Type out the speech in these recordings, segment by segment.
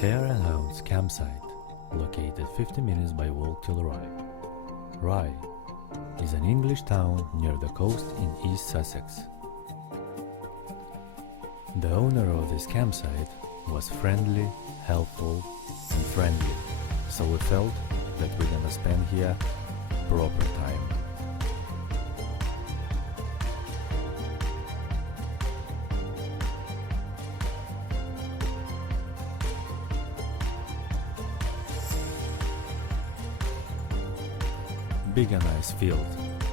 Hare and Hounds campsite, located 50 minutes by walk till Rye. Rye is an English town near the coast in East Sussex. The owner of this campsite was friendly, helpful and friendly, so we felt that we're gonna spend here proper time. Big and nice field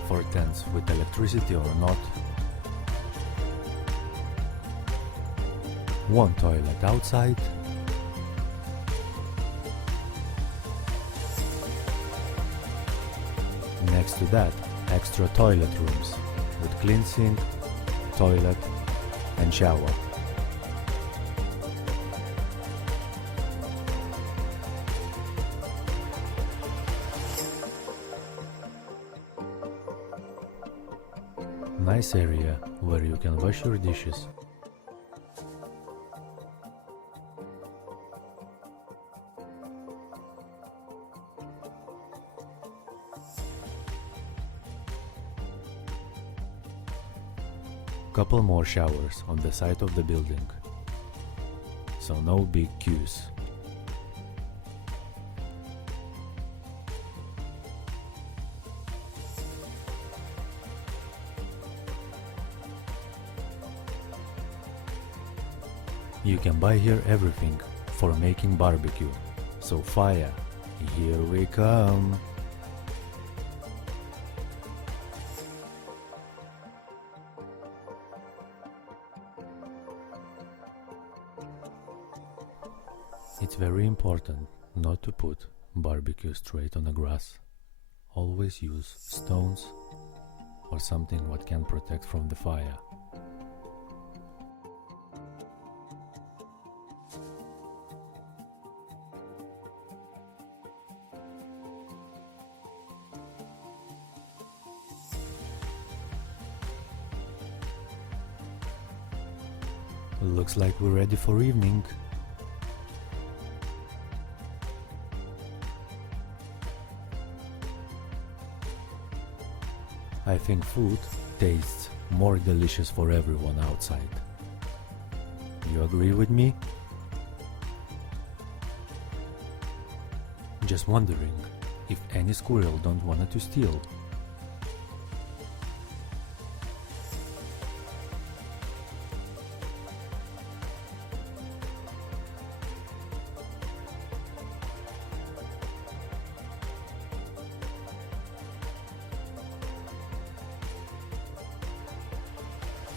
for tents with electricity or not. One toilet outside. Next to that, extra toilet rooms with clean sink, toilet and shower. Nice area where you can wash your dishes. Couple more showers on the side of the building, so no big queues. You can buy here everything for making barbecue, so fire, here we come! It's very important not to put barbecue straight on the grass. Always use stones or something what can protect from the fire. Looks like we're ready for evening. I think food tastes more delicious for everyone outside. You agree with me? Just wondering if any squirrel don't want to steal.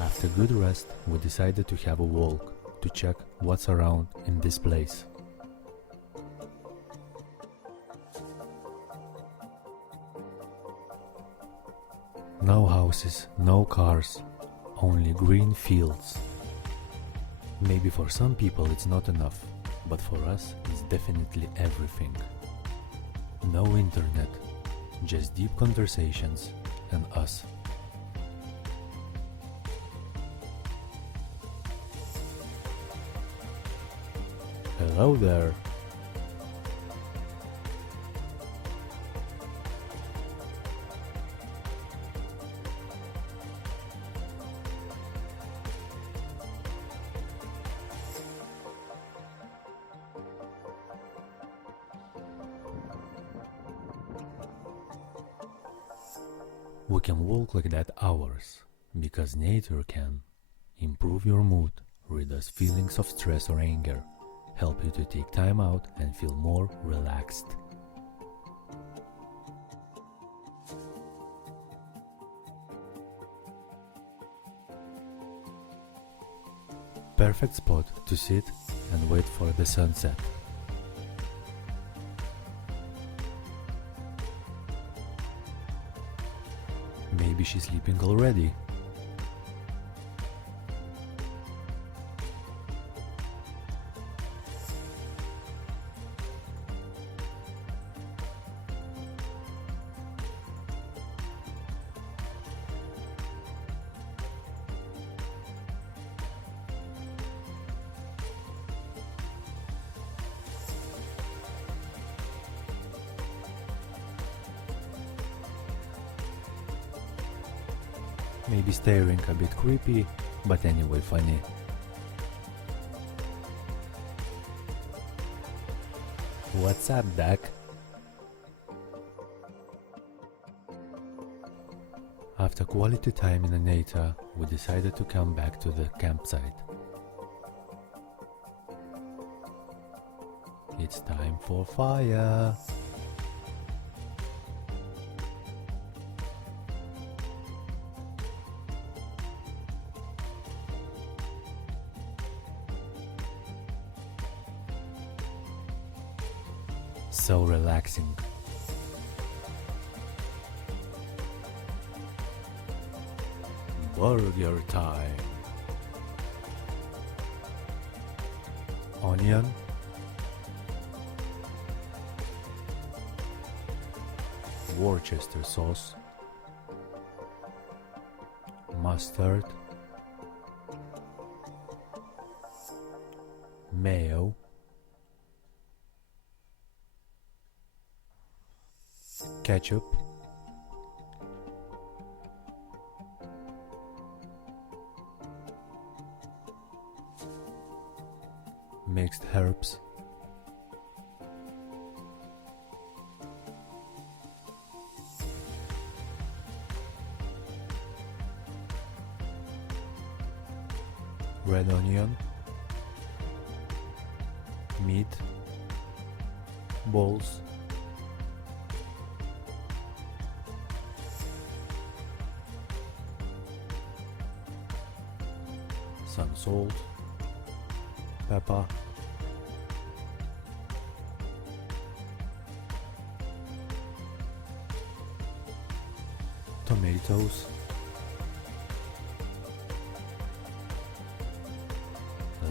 After good rest, we decided to have a walk to check what's around in this place. No houses, no cars, only green fields. Maybe for some people it's not enough, but for us it's definitely everything. No internet, just deep conversations and us. Hello there. We can walk like that hours, because nature can improve your mood, reduce feelings of stress or anger, help you to take time out and feel more relaxed. Perfect spot to sit and wait for the sunset. Maybe she's sleeping already. maybe staring a bit creepy, but anyway funny. What's up, Duck? After quality time in Anata, we decided to come back to the campsite. It's time for fire! So relaxing. Burger time. Onion, Worcester sauce, mustard, mayo, ketchup, mixed herbs, red onion, meat, balls, some salt, pepper, tomatoes,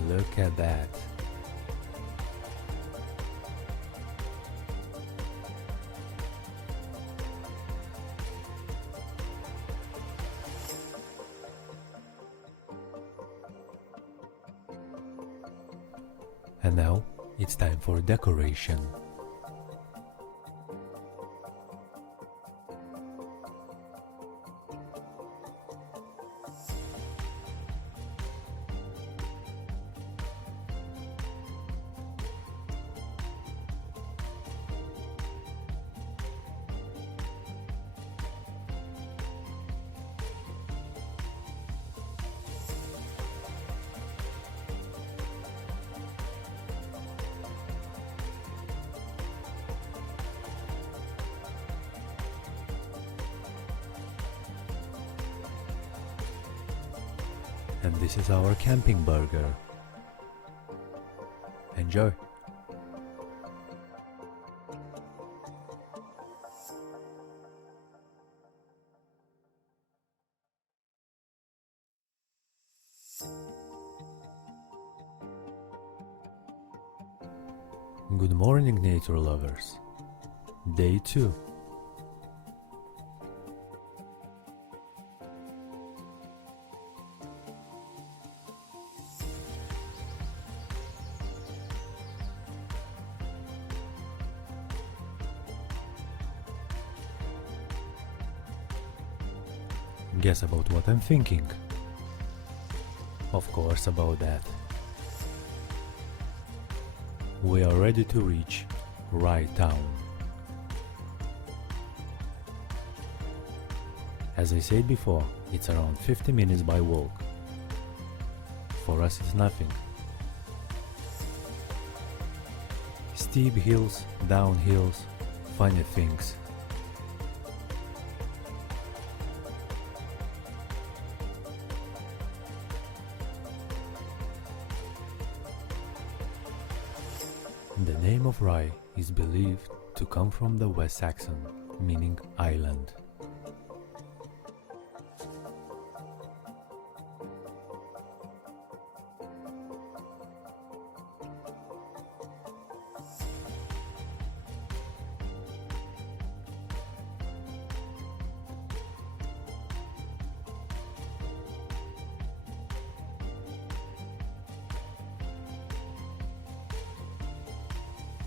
look at that. And now it's time for decoration. And this is our camping burger. Enjoy! Good morning, nature lovers. Day 2. Guess about what I'm thinking? Of course about that. We are ready to reach Rye Town. As I said before, it's around 50 minutes by walk. For us it's nothing. Steep hills, down hills, funny things. The name of Rye is believed to come from the West Saxon, meaning island.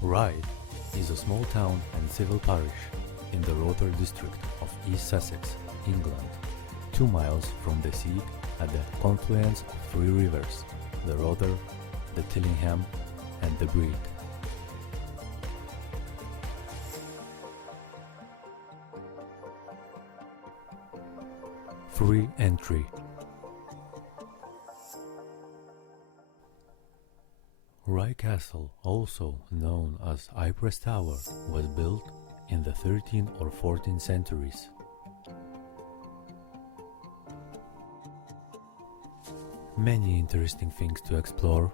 Rye is a small town and civil parish in the Rother district of East Sussex, England, 2 miles from the sea at the confluence of 3 rivers, the Rother, the Tillingham, and the Breed. Free entry. Rye Castle, also known as Ypres Tower, was built in the 13th or 14th centuries. Many interesting things to explore.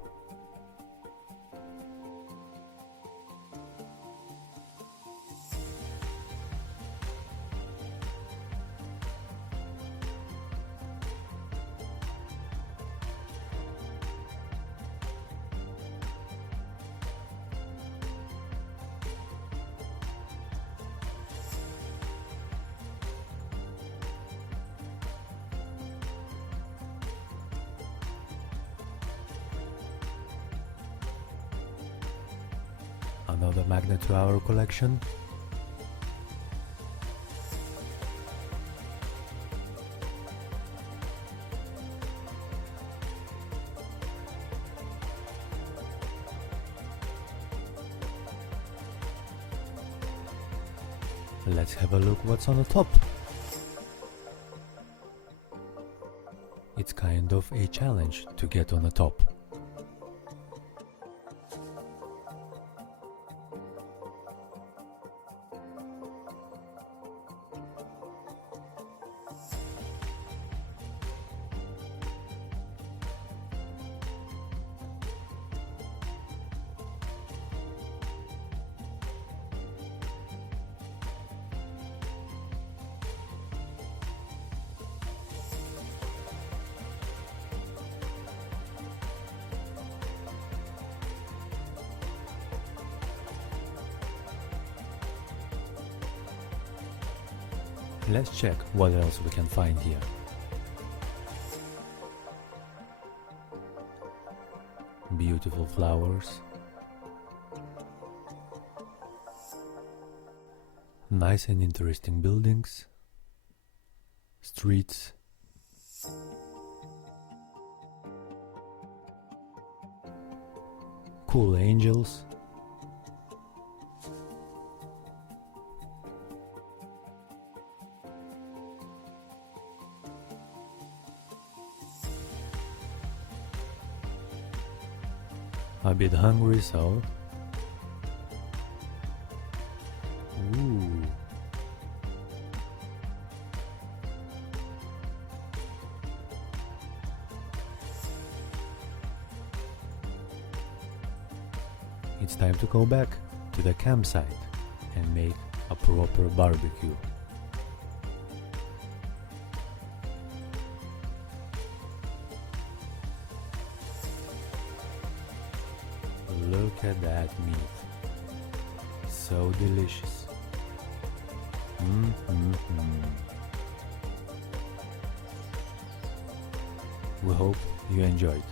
Another magnet to our collection. Let's have a look what's on the top. It's kind of a challenge to get on the top. Let's check what else we can find here. Beautiful flowers. Nice and interesting buildings. Streets. Cool angels. A bit hungry, so... Ooh. It's time to go back to the campsite and make a proper barbecue. Look at that meat. So delicious. We hope you enjoyed.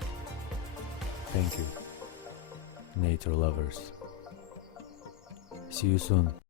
Thank you, nature lovers. See you soon.